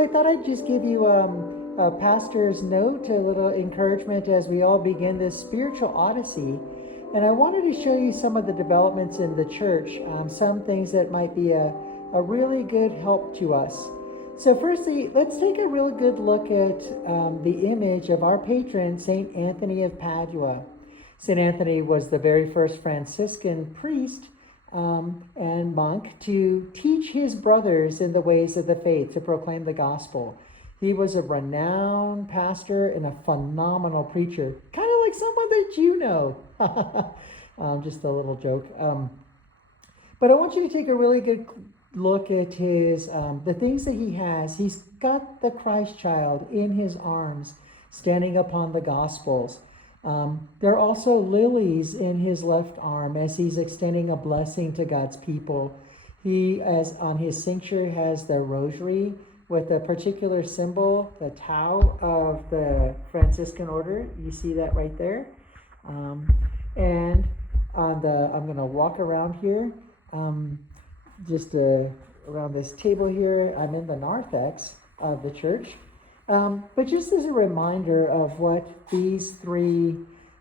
I thought I'd just give you a pastor's note, a little encouragement as we all begin this spiritual odyssey. And I wanted to show you some of the developments in the church, some things that might be a really good help to us. So firstly, let's take a really good look at the image of our patron, St. Anthony of Padua. St. Anthony was the very first Franciscan priest and monk to teach his brothers in the ways of the faith, to proclaim the gospel. He was a renowned pastor and a phenomenal preacher, kind of like someone that you know. Just a little joke. But I want you to take a really good look at his the things that he has. He's got the Christ child in his arms, standing upon the Gospels. There are also lilies in his left arm as he's extending a blessing to God's people. He, as on his cincture, has the rosary with a particular symbol, the tau of the Franciscan order. You see that right there. And on the, I'm going to walk around here, just around this table here. I'm in the narthex of the church. But just as a reminder of what these three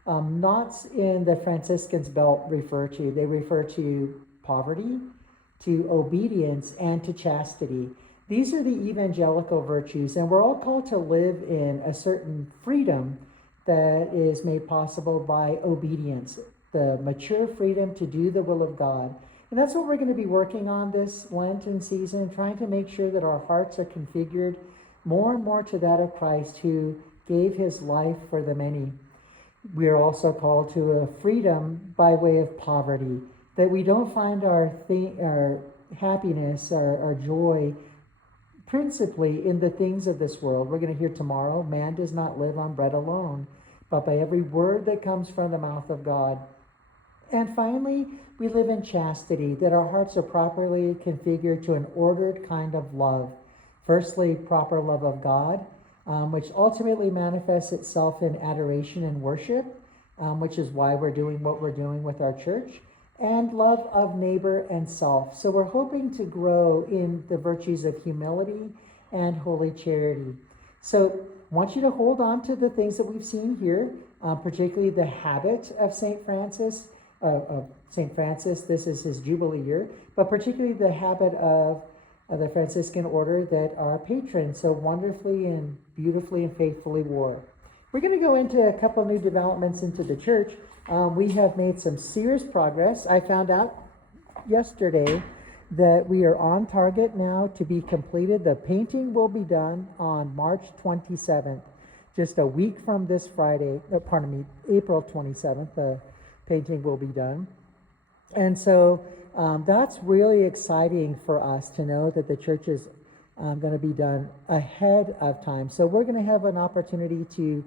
knots in the Franciscan's belt refer to, they refer to poverty, to obedience, and to chastity. These are the evangelical virtues, and we're all called to live in a certain freedom that is made possible by obedience, the mature freedom to do the will of God. And that's what we're going to be working on this Lenten season, trying to make sure that our hearts are configured more and more to that of Christ, who gave his life for the many. We are also called to a freedom by way of poverty, that we don't find our happiness, our joy, principally in the things of this world. We're going to hear tomorrow, man does not live on bread alone, but by every word that comes from the mouth of God. And finally, we live in chastity, that our hearts are properly configured to an ordered kind of love. Firstly, proper love of God, which ultimately manifests itself in adoration and worship, which is why we're doing what we're doing with our church, and love of neighbor and self. So we're hoping to grow in the virtues of humility and holy charity. So I want you to hold on to the things that we've seen here, particularly the habit of St. Francis. This is his Jubilee year, but particularly the habit of the Franciscan order that our patron so wonderfully and beautifully and faithfully wore. We're going to go into a couple new developments into the church. We have made some serious progress. I found out yesterday that we are on target now to be completed. The painting will be done on March 27th, just a week from this Friday, April 27th, the painting will be done. And so that's really exciting for us to know that the church is going to be done ahead of time. So we're going to have an opportunity to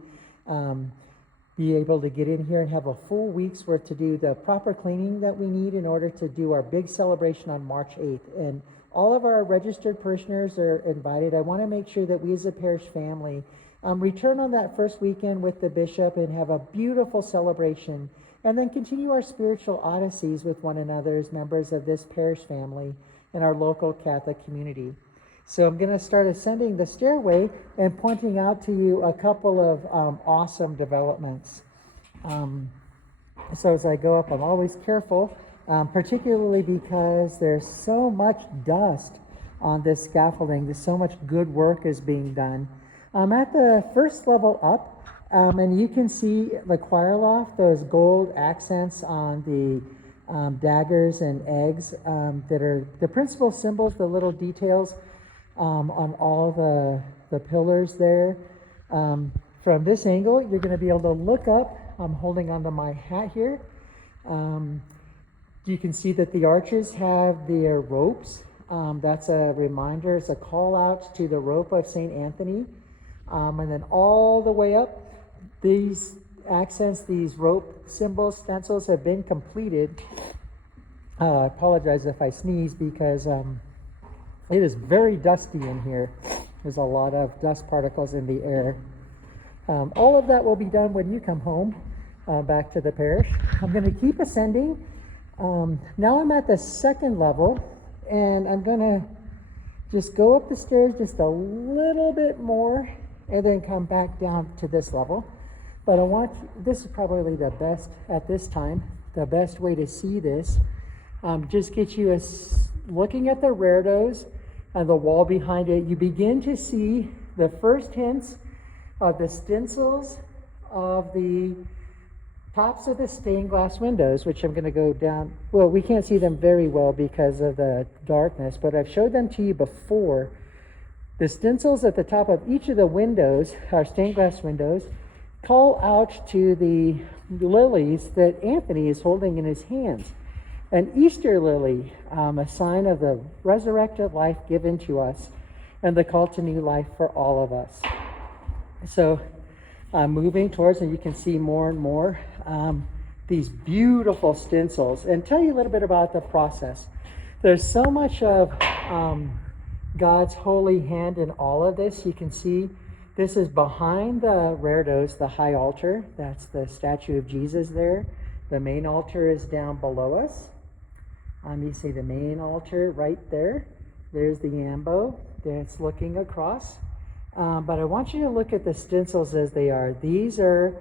be able to get in here and have a full week's worth to do the proper cleaning that we need in order to do our big celebration on March 8th. And all of our registered parishioners are invited. I want to make sure that we as a parish family return on that first weekend with the bishop and have a beautiful celebration, and then continue our spiritual odysseys with one another as members of this parish family and our local Catholic community. So I'm going to start ascending the stairway and pointing out to you a couple of awesome developments. So as I go up, I'm always careful, particularly because there's so much dust on this scaffolding. There's so much good work is being done. I'm at the first level up, and you can see the choir loft, those gold accents on the daggers and eggs that are the principal symbols, the little details on all the pillars there. From this angle, you're going to be able to look up. I'm holding onto my hat here. You can see that the arches have their ropes. That's a reminder. It's a call out to the rope of St. Anthony. And then all the way up, these accents, these rope symbols, stencils have been completed. I apologize if I sneeze because it is very dusty in here. There's a lot of dust particles in the air. All of that will be done when you come home back to the parish. I'm going to keep ascending. Now I'm at the second level, and I'm going to Just go up the stairs just a little bit more and then come back down to this level. But this is probably the best at this time, the best way to see this. Just get you looking at the reredos and the wall behind it. You begin to see the first hints of the stencils of the tops of the stained glass windows, which I'm going to go down. Well, we can't see them very well because of the darkness, but I've showed them to you before. The stencils at the top of each of the windows, our stained glass windows, call out to the lilies that Anthony is holding in his hands. An Easter lily, a sign of the resurrected life given to us and the call to new life for all of us. So moving towards, and you can see more and more, these beautiful stencils. And tell you a little bit about the process. There's so much of God's holy hand in all of this. You can see this is behind the reredos, the high altar. That's the statue of Jesus there. The main altar is down below us. You see the main altar right there. There's the ambo that's looking across. But I want you to look at the stencils as they are. These are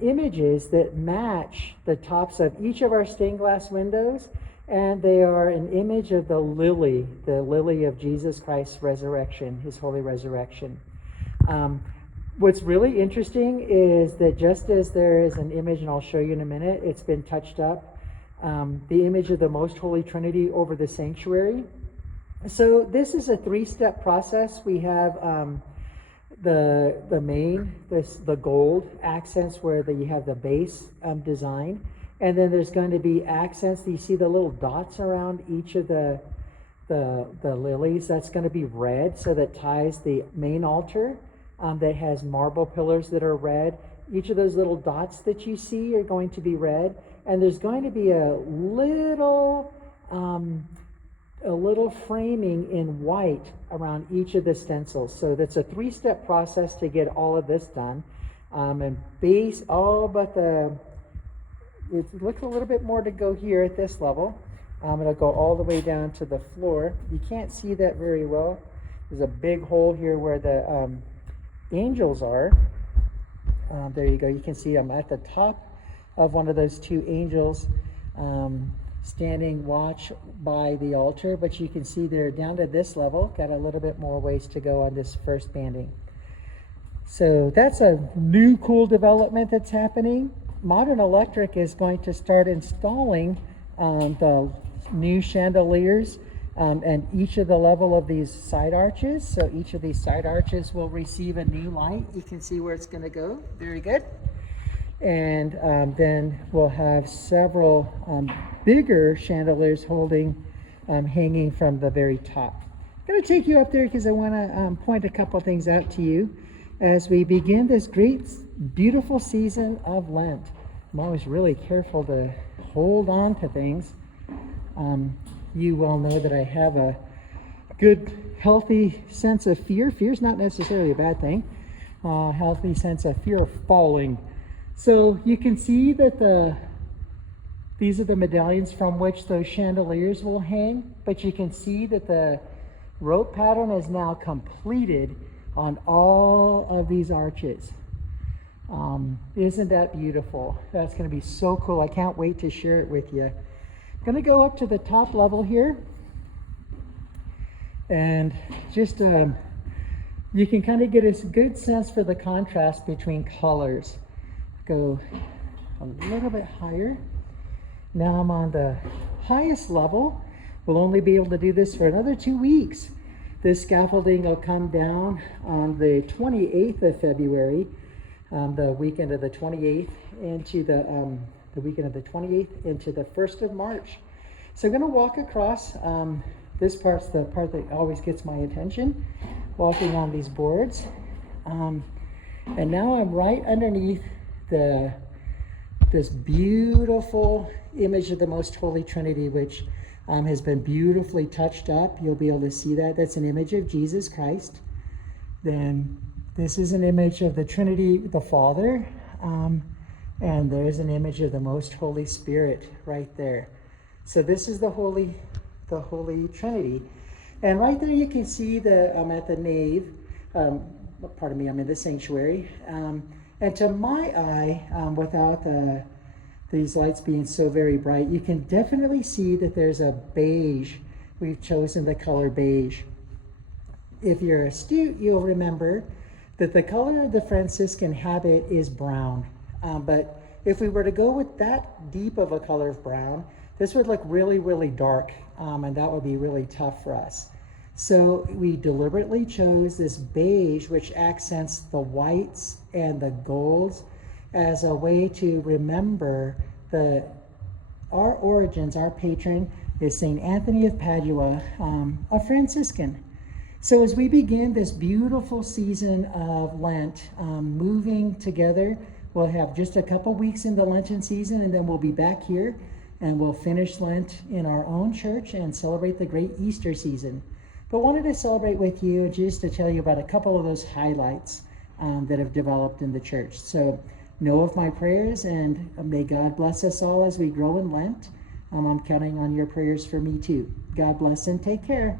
images that match the tops of each of our stained glass windows, and they are an image of the lily of Jesus Christ's resurrection, his holy resurrection. What's really interesting is that just as there is an image, and I'll show you in a minute, it's been touched up, the image of the Most Holy Trinity over the sanctuary. So this is a three-step process. We have the gold accents where you have the base design, and then there's going to be accents. You see the little dots around each of the lilies. That's going to be red, so that ties the main altar that has marble pillars that are red. Each of those little dots that you see are going to be red, and there's going to be a little framing in white around each of the stencils. So that's a three-step process to get all of this done. And base all but it looks a little bit more to go here at this level. It'll go all the way down to the floor. You can't see that very well. There's a big hole here where the angels are. There you go. You can see I'm at the top of one of those two angels standing watch by the altar, but you can see they're down to this level. Got a little bit more ways to go on this first banding. So that's a new cool development that's happening. Modern Electric is going to start installing the new chandeliers and each of the level of these side arches. So each of these side arches will receive a new light. You can see where it's going to go. Very good. And then we'll have several bigger chandeliers hanging from the very top. I'm going to take you up there because I want to point a couple things out to you as we begin this great, beautiful season of Lent. I'm always really careful to hold on to things. You all know that I have a good, healthy sense of fear. Fear's not necessarily a bad thing. Healthy sense of fear of falling. So you can see that these are the medallions from which those chandeliers will hang, but you can see that the rope pattern is now completed on all of these arches. Isn't that beautiful? That's going to be so cool. I can't wait to share it with you. I'm going to go up to the top level here, and just you can kind of get a good sense for the contrast between colors. Go a little bit higher. Now I'm on the highest level. We'll only be able to do this for another 2 weeks. This scaffolding will come down on the 28th of February, the weekend of the 28th into the weekend of the 28th into the 1st of March. So I'm going to walk across. This part's the part that always gets my attention, walking on these boards. And now I'm right underneath this beautiful image of the Most Holy Trinity, which has been beautifully touched up. You'll be able to see that. That's an image of Jesus Christ. Then this is an image of the Trinity, the Father, and there's an image of the Most Holy Spirit right there. So this is the Holy Trinity. And right there you can see I'm at the nave. Pardon me, I'm in the sanctuary. And to my eye, without these lights being so very bright, you can definitely see that there's a beige. We've chosen the color beige. If you're astute, you'll remember that the color of the Franciscan habit is brown. But if we were to go with that deep of a color of brown, this would look really, really dark, and that would be really tough for us. So we deliberately chose this beige, which accents the whites and the golds, as a way to remember our origins. Our patron is St. Anthony of Padua, a Franciscan. So as we begin this beautiful season of Lent, moving together, we'll have just a couple weeks in the Lenten season, and then we'll be back here and we'll finish Lent in our own church and celebrate the great Easter season. But wanted to celebrate with you just to tell you about a couple of those highlights that have developed in the church. So know of my prayers, and may God bless us all as we grow in Lent. I'm counting on your prayers for me too. God bless and take care.